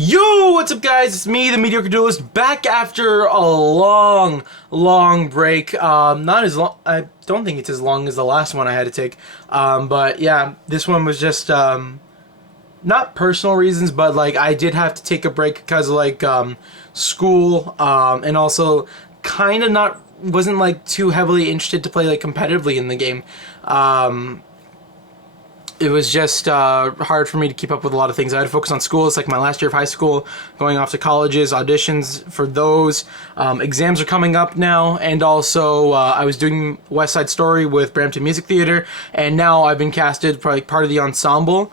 Yo, what's up guys? It's me, the Mediocre Duelist, back after a long break. Not as long, I don't think it's as long as the last one I had to take. But yeah, this one was just, not personal reasons, but like I did have to take a break because of like, school, and also kind of wasn't like too heavily interested to play like competitively in the game. It was just hard for me to keep up with a lot of things. I had to focus on school. It's like my last year of high school, going off to colleges, auditions for those. Exams are coming up now, and also I was doing West Side Story with Brampton Music Theater, and now I've been casted for like part of the ensemble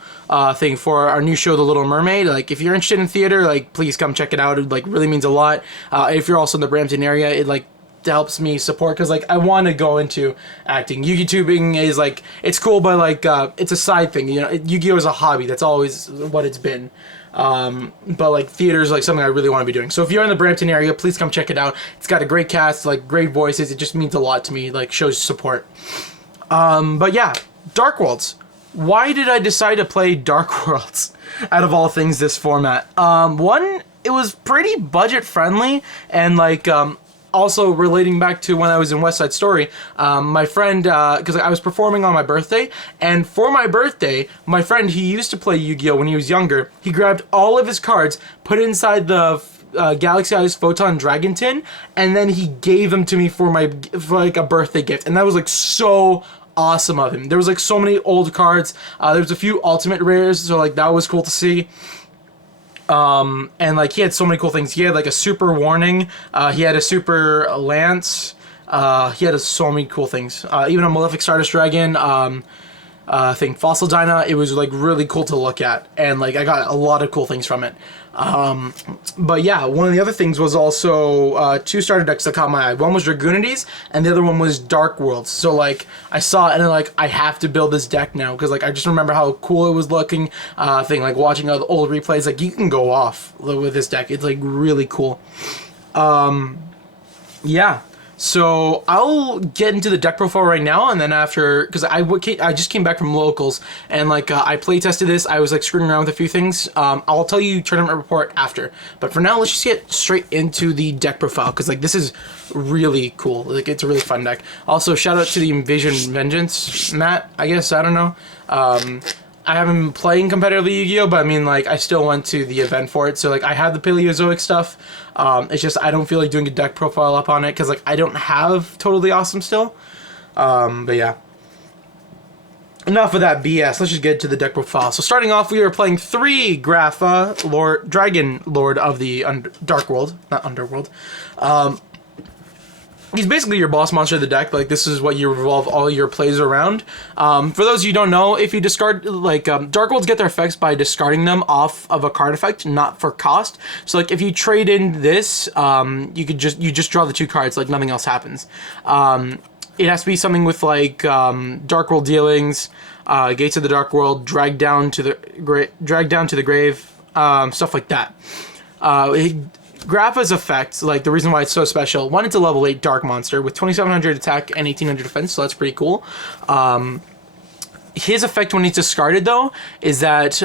thing for our new show, The Little Mermaid. Like, if you're interested in theater, like please come check it out. It like really means a lot. If you're also in the Brampton area, it like helps me support, because like I want to go into acting. YouTubing is like, it's cool, but like it's a side thing, you know. Yu-Gi-Oh is a hobby, that's always what it's been, but like theater is like something I really want to be doing. So if you're in the Brampton area, please come check it out. It's got a great cast, like great voices. It just means a lot to me, like shows support. But yeah, Dark Worlds. Why did I decide to play Dark Worlds out of all things this format? One, it was pretty budget friendly, and like also relating back to when I was in West Side Story, my friend, because I was performing on my birthday, and for my birthday, my friend, he used to play Yu-Gi-Oh when he was younger. He grabbed all of his cards, put it inside the Galaxy Eyes Photon Dragon tin, and then he gave them to me for like a birthday gift, and that was like so awesome of him. There was like so many old cards. There was a few ultimate rares, so like that was cool to see. And like he had so many cool things. He had like a super warning, he had a super lance, he had so many cool things, even a Malefic Stardust Dragon, thing, Fossil Dyna. It was like really cool to look at, and like I got a lot of cool things from it. But yeah, one of the other things was also two starter decks that caught my eye. One was Dragoonides, and the other one was Dark Worlds. So like I saw it, and then like I have to build this deck now, because like I just remember how cool it was looking. Like watching the old replays, like you can go off with this deck. It's like really cool. Yeah. So I'll get into the deck profile right now, and then after, because I just came back from locals, and like I play tested this. I was like screwing around with a few things. I'll tell you tournament report after, but for now let's just get straight into the deck profile, because like this is really cool. Like it's a really fun deck. Also, shout out to the Invasion Vengeance Matt, I guess, I don't know. I haven't been playing competitively Yu-Gi-Oh, but I mean, like, I still went to the event for it, so, like, I have the Paleozoic stuff. It's just, I don't feel like doing a deck profile up on it, because, like, I don't have Totally Awesome still. But yeah. Enough of that BS, let's just get to the deck profile. So starting off, we are playing 3 Graphas, Dragon Lord of the Dark World, not Underworld. He's basically your boss monster of the deck. Like, this is what you revolve all your plays around. For those of you who don't know, if you discard, like, Dark Worlds get their effects by discarding them off of a card effect, not for cost. So, like, if you trade in this, you just draw the 2 cards, like, nothing else happens. It has to be something with, like, Dark World dealings, Gates of the Dark World, drag down to the grave, stuff like that. Graphas effect, like the reason why it's so special, one, it's a level 8 dark monster with 2700 attack and 1800 defense, so that's pretty cool. His effect when he's discarded, though, is that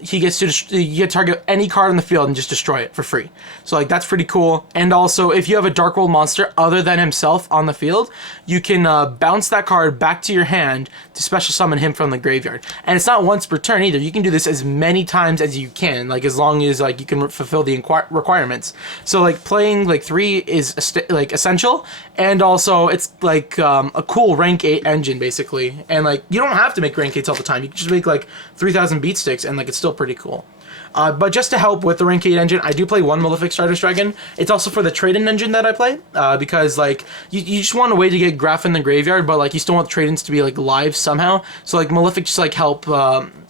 he gets to target any card on the field and just destroy it for free. So, like, that's pretty cool. And also, if you have a Dark World monster other than himself on the field, you can bounce that card back to your hand to special summon him from the graveyard. And it's not once per turn either. You can do this as many times as you can, like, as long as like you can fulfill the requirements. So, like, playing like 3 is like essential, and also it's like a cool rank 8 engine basically. And like you don't have to make rank 8s all the time. You can just make like 3000 beat sticks, and like it's still pretty cool. But just to help with the rank 8 engine, I do play 1 Malefic Stardust Dragon. It's also for the trade-in engine that I play, because like you just want a way to get Graph in the graveyard, but like you still want trade-ins to be like live somehow. So like Malefic just like help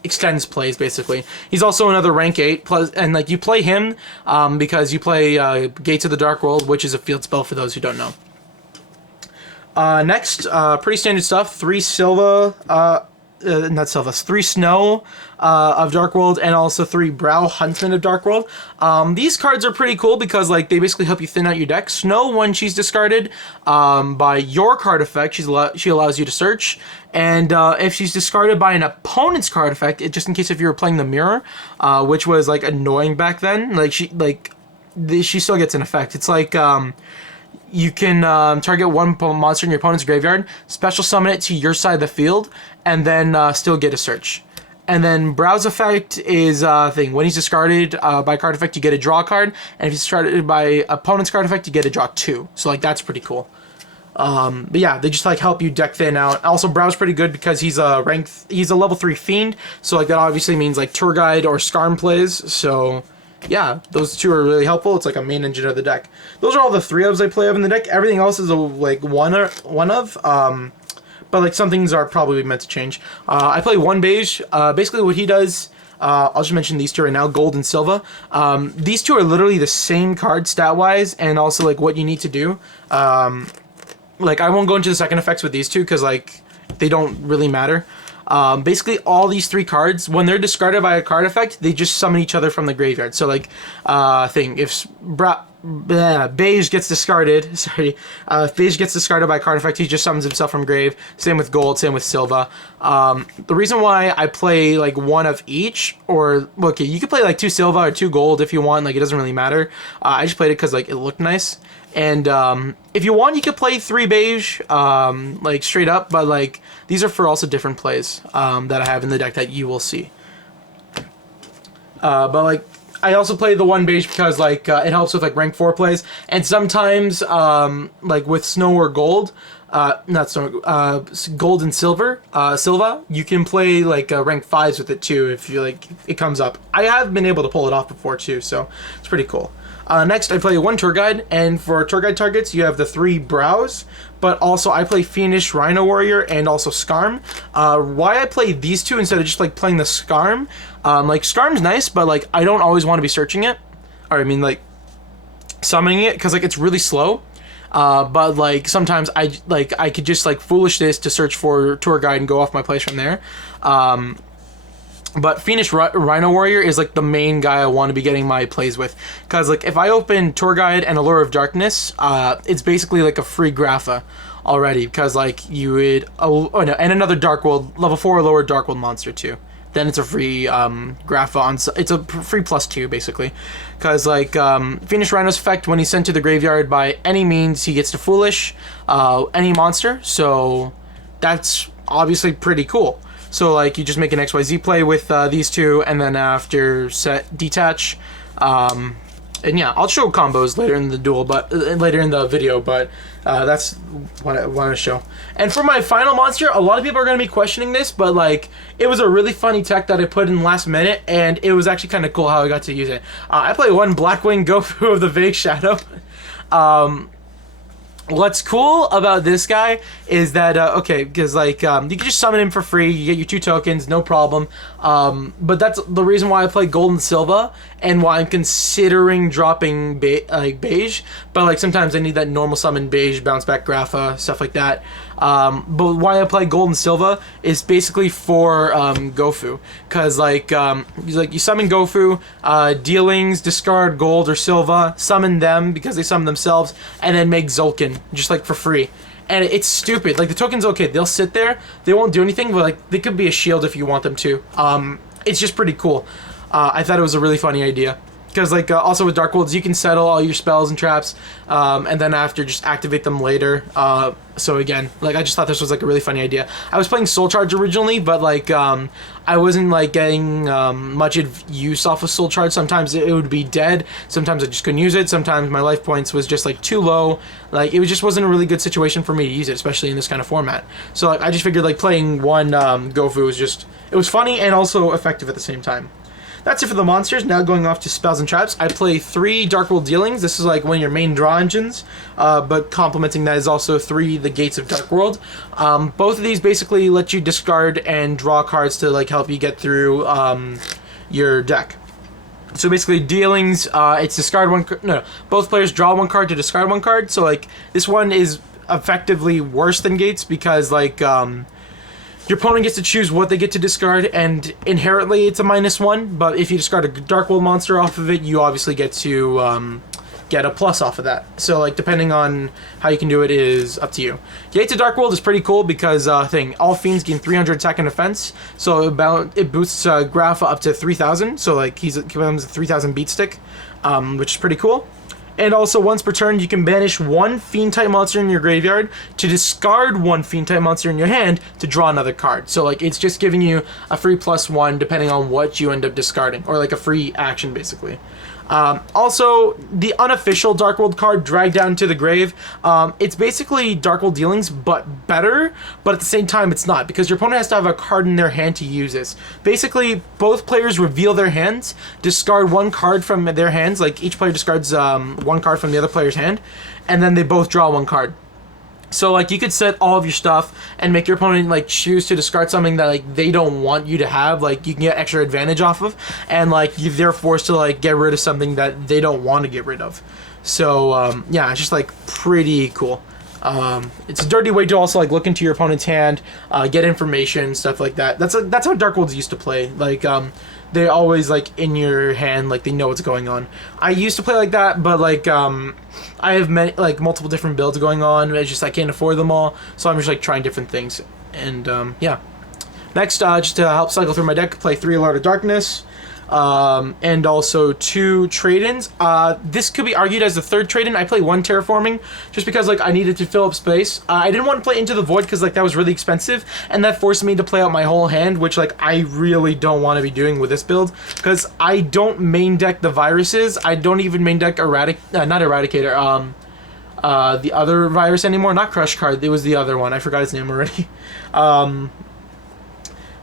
extends plays basically. He's also another rank 8 plus, and like you play him because you play Gates of the Dark World, which is a field spell for those who don't know. Next, pretty standard stuff. 3 Silva not Sylva's, 3 Snow of Dark World, and also 3 Brow Huntsman of Dark World. These cards are pretty cool because like they basically help you thin out your deck. Snow, when she's discarded by your card effect, she allows you to search. And if she's discarded by an opponent's card effect, just in case if you were playing the mirror, which was like annoying back then, like she still gets an effect. It's like you can target one monster in your opponent's graveyard, special summon it to your side of the field, and then still get a search. And then Brow's effect is thing. When he's discarded by card effect, you get a draw card, and if he's discarded by opponent's card effect, you get a draw 2. So like that's pretty cool. But yeah, they just like help you deck thin out. Also, Brow's pretty good because he's a level 3 fiend, so like that obviously means like Tour Guide or Skarm plays. So yeah, those 2 are really helpful. It's like a main engine of the deck. Those are all the 3 ofs I play of in the deck. Everything else is like one of. But like some things are probably meant to change. I play 1 beige. Basically what he does, I'll just mention these 2 right now, Gold and Silva. These 2 are literally the same card stat-wise, and also like what you need to do. Like I won't go into the second effects with these 2 because like they don't really matter. Basically all these 3 cards, when they're discarded by a card effect, they just summon each other from the graveyard. So like if beige gets discarded, if beige gets discarded by a card effect, he just summons himself from grave. Same with gold, same with Silva. The reason why I play like 1 of each, or okay, you could play like 2 Silva or 2 gold if you want, like it doesn't really matter. I just played it because like it looked nice. And if you want, you could play 3 beige, like straight up, but like these are for also different plays that I have in the deck that you will see. But like I also play the 1 beige because like it helps with like rank 4 plays, and sometimes like with Snow or Gold, not Snow, Gold and Silva, you can play like rank 5s with it too if you like it comes up. I have been able to pull it off before too, so it's pretty cool. Next, I play 1 Tour Guide, and for Tour Guide targets, you have the 3 Brows, but also I play Fiendish Rhino Warrior and also Skarm. Why I play these 2 instead of just like playing the Skarm, like Skarm's nice, but like I don't always want to be searching it, or I mean like summoning it, because like it's really slow. But like sometimes I could just like foolish this to search for Tour Guide and go off my place from there. But Fiendish Rhino Warrior is like the main guy I want to be getting my plays with, because like if I open Tour Guide and Allure of Darkness, it's basically like a free Grapha already, because like you would and another Dark World level 4 or lower Dark World monster too. Then it's a free Grapha on. It's a free +2 basically, because like Fiendish Rhino's effect, when he's sent to the graveyard by any means, he gets to foolish any monster. So that's obviously pretty cool. So like you just make an XYZ play with these 2, and then after set detach, and yeah, I'll show combos later in the duel, but later in the video. But that's what I want to show. And for my final monster, a lot of people are going to be questioning this, but like it was a really funny tech that I put in last minute, and it was actually kind of cool how I got to use it. I play 1 Blackwing Gofu of the Vague Shadow. What's cool about this guy is that, okay, because like, you can just summon him for free, you get your 2 tokens, no problem, but that's the reason why I play Gold and Silva, and why I'm considering dropping beige, but like sometimes I need that normal summon beige, bounce back Grapha, stuff like that. But why I play Gold and Silva is basically for Gofu, because like you summon Gofu, dealings, discard Gold or Silva, summon them because they summon themselves, and then make Zulkin just like for free. And it's stupid. Like the tokens, okay, they'll sit there, they won't do anything, but like they could be a shield if you want them to. It's just pretty cool. I thought it was a really funny idea. Because like also with Dark Worlds, you can settle all your spells and traps, and then after just activate them later. So again, like I just thought this was like a really funny idea. I was playing Soul Charge originally, but like I wasn't like getting much use off of Soul Charge. Sometimes it would be dead. Sometimes I just couldn't use it. Sometimes my life points was just like too low. Like it just wasn't a really good situation for me to use it, especially in this kind of format. So like I just figured like playing 1 Gofu was just, it was funny and also effective at the same time. That's it for the monsters. Now going off to spells and traps. I play 3 Dark World Dealings. This is like one of your main draw engines, but complementing that is also 3 The Gates of Dark World. Both of these basically let you discard and draw cards to like help you get through your deck. So basically Dealings, it's discard 1 card. No, both players draw 1 card to discard 1 card. So like this one is effectively worse than Gates because like Your opponent gets to choose what they get to discard, and inherently it's a -1, but if you discard a Dark World monster off of it, you obviously get to get a plus off of that. So, like, depending on how you can do it is up to you. Gate to Dark World is pretty cool because, all fiends gain 300 attack and defense, so it boosts Graphas up to 3,000, so, like, he becomes a 3,000 beat stick, which is pretty cool. And also, once per turn, you can banish one Fiend-type monster in your graveyard to discard one Fiend-type monster in your hand to draw another card. So, like, it's just giving you a free +1 depending on what you end up discarding, or, like, a free action, basically. Also, the unofficial Dark World card, Drag Down to the Grave, it's basically Dark World dealings, but better, but at the same time it's not, because your opponent has to have a card in their hand to use this. Basically, both players reveal their hands, discard one card from their hands, like each player discards one card from the other player's hand, and then they both draw one card. So, like, you could set all of your stuff and make your opponent, like, choose to discard something that, like, they don't want you to have, like, you can get extra advantage off of, and, like, they're forced to, like, get rid of something that they don't want to get rid of. So, yeah, it's just, like, pretty cool. It's a dirty way to also, like, look into your opponent's hand, get information, stuff like that. That's how Dark Worlds used to play. Like, they're always, like, in your hand, like, they know what's going on. I used to play like that, but, like, I have many, like, multiple different builds going on. It's just I can't afford them all, so I'm just, like, trying different things. And, yeah. Next, just to help cycle through my deck, play 3 Lord of Darkness, and also 2 trade-ins. This could be argued as the 3rd trade-in. I play 1 Terraforming, just because, like, I needed to fill up space. I didn't want to play Into the Void, because, like, that was really expensive, and that forced me to play out my whole hand, which, like, I really don't want to be doing with this build, because I don't main deck the viruses. I don't even main deck not Eradicator, the other virus anymore. Not Crush Card, it was the other one. I forgot his name already.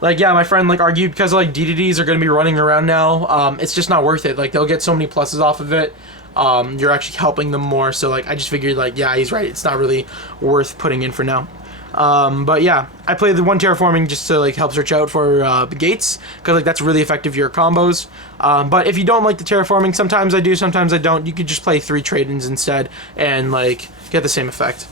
Like, yeah, my friend, like, argued because, like, DDDs are going to be running around now. It's just not worth it. Like, they'll get so many pluses off of it. You're actually helping them more. So, like, I just figured, like, yeah, he's right. It's not really worth putting in for now. But, yeah, I play the 1 Terraforming just to, like, help search out for the gates. Because, like, that's really effective for your combos. But if you don't like the Terraforming, sometimes I do, sometimes I don't. You could just play 3 trade-ins instead and, like, get the same effect.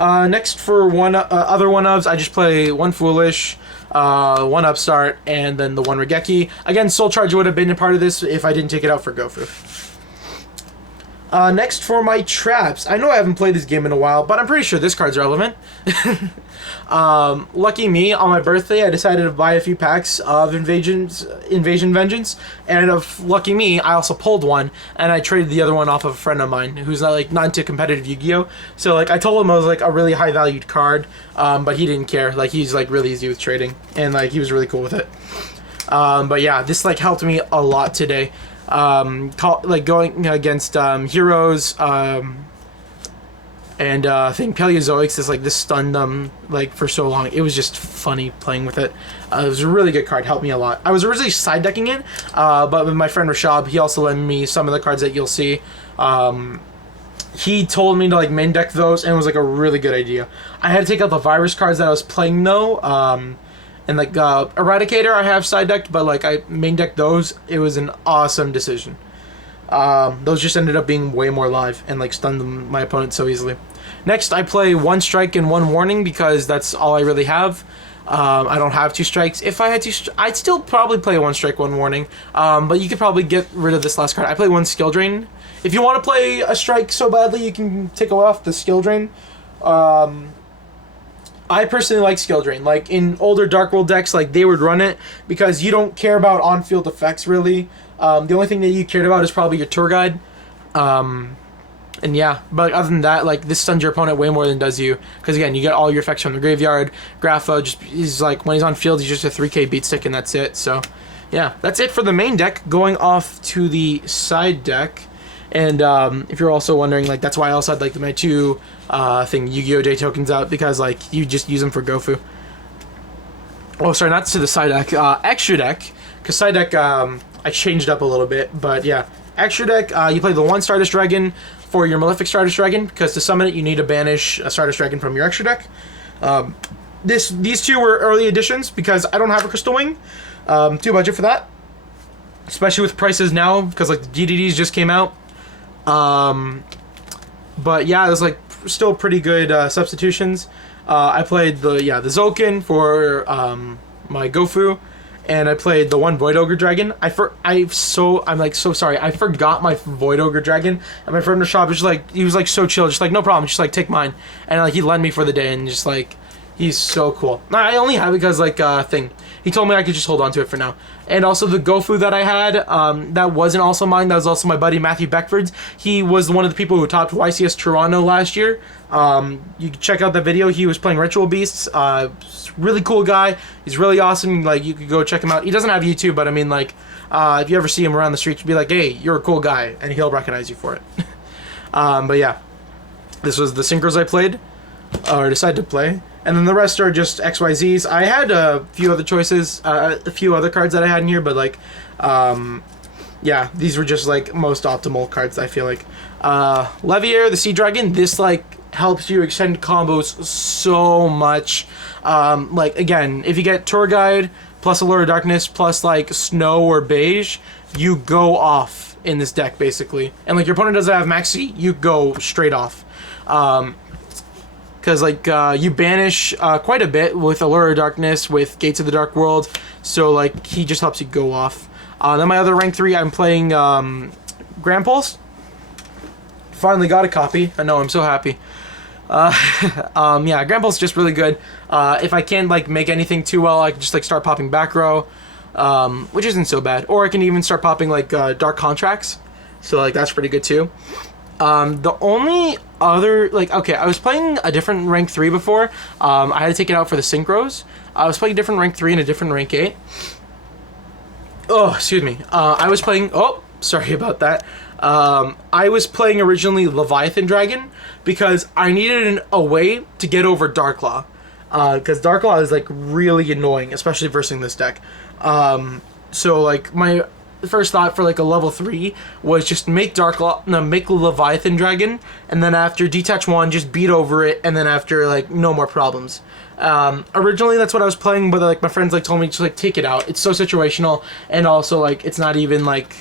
Next for other 1-ofs, I just play 1 Foolish, 1 Upstart, and then the 1 Regeki. Again, Soul Charge would have been a part of this if I didn't take it out for Gofu. Next for my traps. I know I haven't played this game in a while, but I'm pretty sure this card's relevant. Lucky me, on my birthday, I decided to buy a few packs of Invasion Vengeance, and of lucky me, I also pulled one, and I traded the other one off of a friend of mine who's not into competitive Yu-Gi-Oh! So, like, I told him it was, like, a really high-valued card, but he didn't care. Like, he's, like, really easy with trading, and, like, he was really cool with it. But yeah, this, like, helped me a lot today. Like, going against heroes, and I think Paleozoics is, like, this stunned them, like, for so long. It was just funny playing with it. It was a really good card, helped me a lot. I was originally side decking it, but with my friend Rashab, he also lent me some of the cards that you'll see. He told me to, like, main deck those, and it was, like, a really good idea. I had to take out the virus cards that I was playing, though, and, like, Eradicator I have side decked, but, like, I main decked those. It was an awesome decision. Those just ended up being way more live and, like, stunned my opponent so easily. Next, I play 1 Strike and 1 Warning because that's all I really have. I don't have 2 strikes. If I had 2, I'd still probably play 1 Strike, 1 Warning. But you could probably get rid of this last card. I play 1 Skill Drain. If you want to play a strike so badly, you can take off the Skill Drain. I personally like Skill Drain. Like, in older Dark World decks, like, they would run it because you don't care about on-field effects, really. The only thing that you cared about is probably your tour guide. And yeah, but other than that, like, this stuns your opponent way more than does you. Because, again, you get all your effects from the graveyard. Graphas, just, he's like, when he's on field, he's just a 3k beat stick, and that's it. So, yeah, that's it for the main deck. Going off to the side deck. And if you're also wondering, like, that's why I also had, like, my 2 Yu-Gi-Oh! Day tokens out, because, like, you just use them for Gofu. Oh, sorry, not to the side deck. Extra deck, because side deck, I changed up a little bit, but yeah. Extra deck, you play the 1 Stardust Dragon for your Malefic Stardust Dragon, because to summon it, you need to banish a Stardust Dragon from your extra deck. These 2 were early additions, because I don't have a Crystal Wing. Too budget for that. Especially with prices now, because, like, the DDDs just came out. But yeah, there's, like, still pretty good substitutions. I played the Zolkin for my Gofu, and I played the one Void Ogre Dragon. I'm like so sorry. I forgot my Void Ogre Dragon, and my friend in the shop was just like, he was like so chill, just like no problem, just like take mine, and like he lent me for the day, and just like he's so cool. I only have it because like thing. He told me I could just hold on to it for now. And also the Gofu that I had, that wasn't also mine. That was also my buddy Matthew Beckford's. He was one of the people who topped YCS Toronto last year. You can check out the video. He was playing Ritual Beasts. Really cool guy. He's really awesome. Like, you could go check him out. He doesn't have YouTube, but I mean, like, if you ever see him around the streets, be like, hey, you're a cool guy, and he'll recognize you for it. But yeah, this was the synchros I played, or decided to play. And then the rest are just XYZs. I had a few other choices, a few other cards that I had in here, but like, yeah, these were just like most optimal cards, I feel like. Leviair, the Sea Dragon, this like helps you extend combos so much. Like, again, if you get Tour Guide plus Allure of Darkness plus like Snow or Beige, you go off in this deck basically. And like your opponent doesn't have Maxi, you go straight off. Because like you banish quite a bit with Allure of Darkness, with Gates of the Dark World, so like he just helps you go off. Then my other rank 3, I'm playing Grand Pulse. Finally got a copy. I know, I'm so happy. Yeah, Grand Pulse is just really good. If I can't like make anything too well, I can just like start popping backrow, which isn't so bad. Or I can even start popping like Dark Contracts, so like that's pretty good too. The only other, like, okay, I was playing a different rank 3 before. I had to take it out for the synchros. I was playing a different rank 3 and a different rank 8. Oh, excuse me. I was playing, oh, sorry about that. I was playing originally Leviathan Dragon because I needed a way to get over Darklaw. Because Darklaw is, like, really annoying, especially versus this deck. So, like, my first thought for like a level 3 was just make make Leviathan Dragon, and then after detach 1 just beat over it, and then after like no more problems. Originally that's what I was playing, but like my friends like told me to like take it out. It's so situational, and also like it's not even like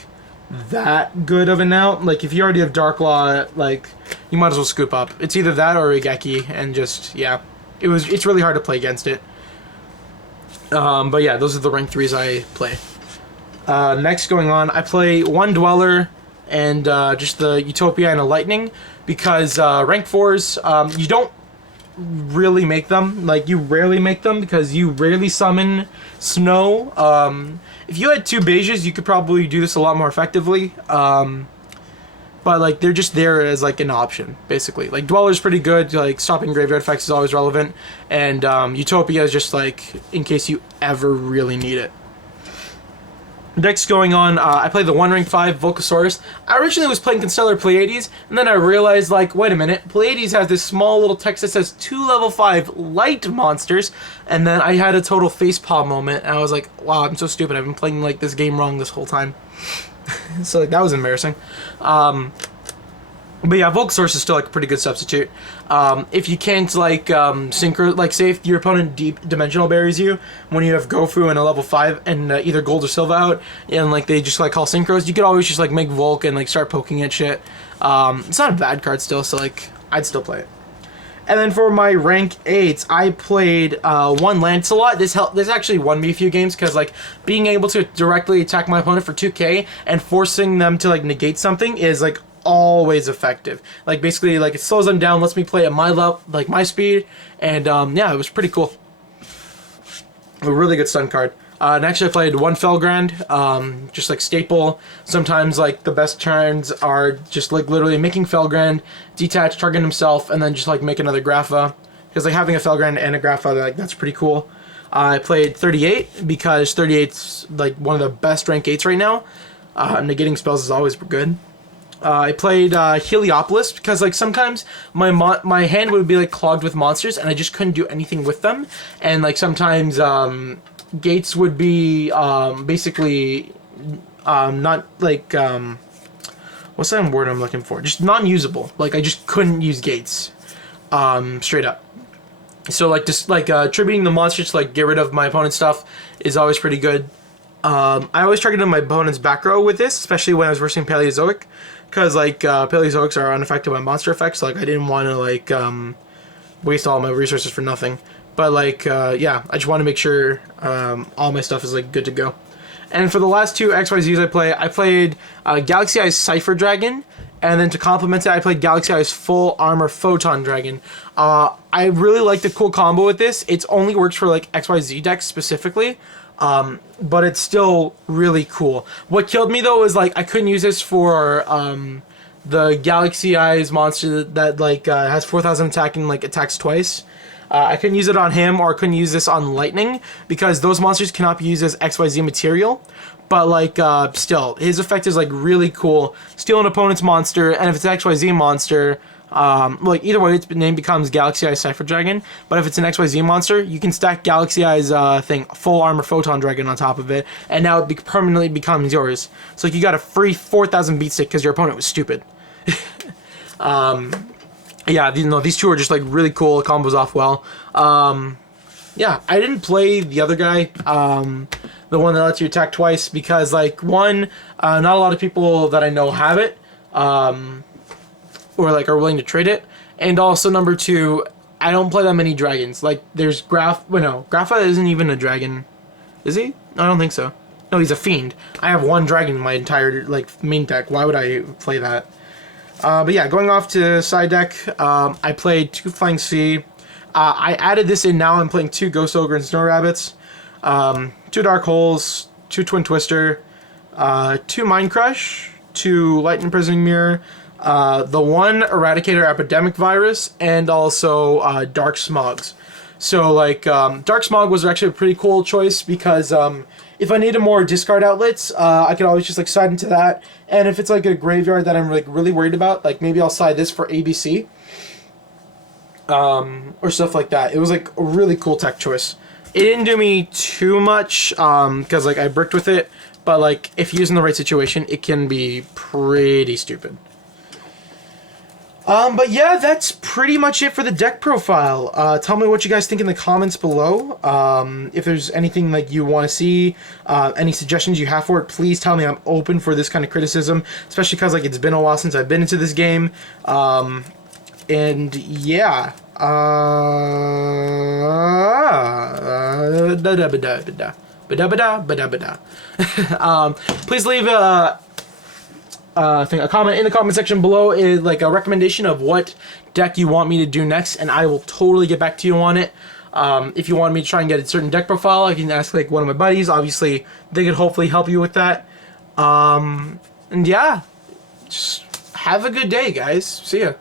that good of an out. Like if you already have Darklaw, like you might as well scoop up. It's either that or Igeki, and just yeah, it's really hard to play against it. But yeah, those are the rank 3s I play. Next going on, I play one Dweller and just the Utopia and a Lightning, because rank 4s, you don't really make them. Like, you rarely make them because you rarely summon Snow. If you had 2 Beiges, you could probably do this a lot more effectively. But like they're just there as like an option, basically. Like Dweller's pretty good, like stopping graveyard effects is always relevant, and Utopia is just like in case you ever really need it. Next going on, I played the 1 rank 5 Volcasaurus. I originally was playing Constellar Pleiades, and then I realized, like, wait a minute, Pleiades has this small little text that says 2 level 5 light monsters, and then I had a total facepalm moment, and I was like, wow, I'm so stupid, I've been playing, like, this game wrong this whole time. So, like, that was embarrassing. But yeah, Volcasaurus is still like a pretty good substitute. If you can't like synchro, like say if your opponent Dimensional Barriers you when you have Gofu and a level 5 and either Gold or Silva out, and like they just like call synchros, you could always just like make Volk and like start poking at shit. It's not a bad card still, so like I'd still play it. And then for my rank 8s, I played one Lancelot. This actually won me a few games because like being able to directly attack my opponent for 2k and forcing them to like negate something is like always effective. Like basically like it slows them down, lets me play at my level, like my speed, and yeah, it was pretty cool. A really good stun card. Next I played one Felgrand, just like staple. Sometimes like the best turns are just like literally making Felgrand, detach, target himself, and then just like make another Grapha. Because like having a Felgrand and a Grapha, like that's pretty cool. I played 38 because 38's like one of the best rank 8s right now. Negating spells is always good. I played Heliopolis because like sometimes my hand would be like clogged with monsters and I just couldn't do anything with them, and like sometimes gates would be basically not like what's that word I'm looking for? Just non-usable. Like I just couldn't use gates straight up. So like just like tributing the monsters to like get rid of my opponent's stuff is always pretty good. I always targeted my opponent's back row with this, especially when I was versing Paleozoic, because like Paleozoics are unaffected by monster effects. So, like I didn't want to like waste all my resources for nothing. But like, yeah, I just want to make sure all my stuff is like good to go. And for the last two XYZs I played Galaxy Eyes Cypher Dragon, and then to complement it, I played Galaxy Eyes Full Armor Photon Dragon. I really like the cool combo with this. It only works for like XYZ decks specifically, but it's still really cool. What killed me though is like I couldn't use this for the Galaxy Eyes monster that like has 4,000 attack and like attacks twice. I couldn't use it on him, or I couldn't use this on Lightning, because those monsters cannot be used as XYZ material. But like, still, his effect is like really cool. Steal an opponent's monster, and if it's an XYZ monster, like either way, its name becomes Galaxy Eyes Cypher Dragon. But if it's an XYZ monster, you can stack Galaxy Eyes Full Armor Photon Dragon on top of it, and now it permanently becomes yours. So like, you got a free 4,000 beat stick because your opponent was stupid. Yeah, these two are just like really cool. It combos off well. Yeah, I didn't play the other guy, the one that lets you attack twice, because like one, not a lot of people that I know have it, or like are willing to trade it, and also number two, I don't play that many dragons. Like there's Graphas isn't even a dragon, is he? I don't think so. No, he's a fiend. I have one dragon in my entire like main deck. Why would I play that? But yeah, going off to side deck, I played 2 Flying Sea. I added this in now. I'm playing 2 Ghost Ogre and Snow Rabbits, 2 Dark Holes, 2 Twin Twister, 2 Mind Crush, 2 Light Imprisoning Mirror, the 1 Eradicator Epidemic Virus, and also Dark Smogs. So like, Dark Smog was actually a pretty cool choice, because if I needed more discard outlets, I could always just like side into that. And if it's like a graveyard that I'm like really worried about, like maybe I'll side this for ABC, or stuff like that. It was like a really cool tech choice. It didn't do me too much, because like I bricked with it, but like if used in the right situation, it can be pretty stupid. But yeah, that's pretty much it for the deck profile. Tell me what you guys think in the comments below. If there's anything like you want to see, any suggestions you have for it, please tell me. I'm open for this kind of criticism, especially because like it's been a while since I've been into this game. And yeah, please leave a comment in the comment section below, is like a recommendation of what deck you want me to do next, and I will totally get back to you on it. If you want me to try and get a certain deck profile, I can ask like one of my buddies. Obviously, they could hopefully help you with that. And yeah, just have a good day, guys. See ya.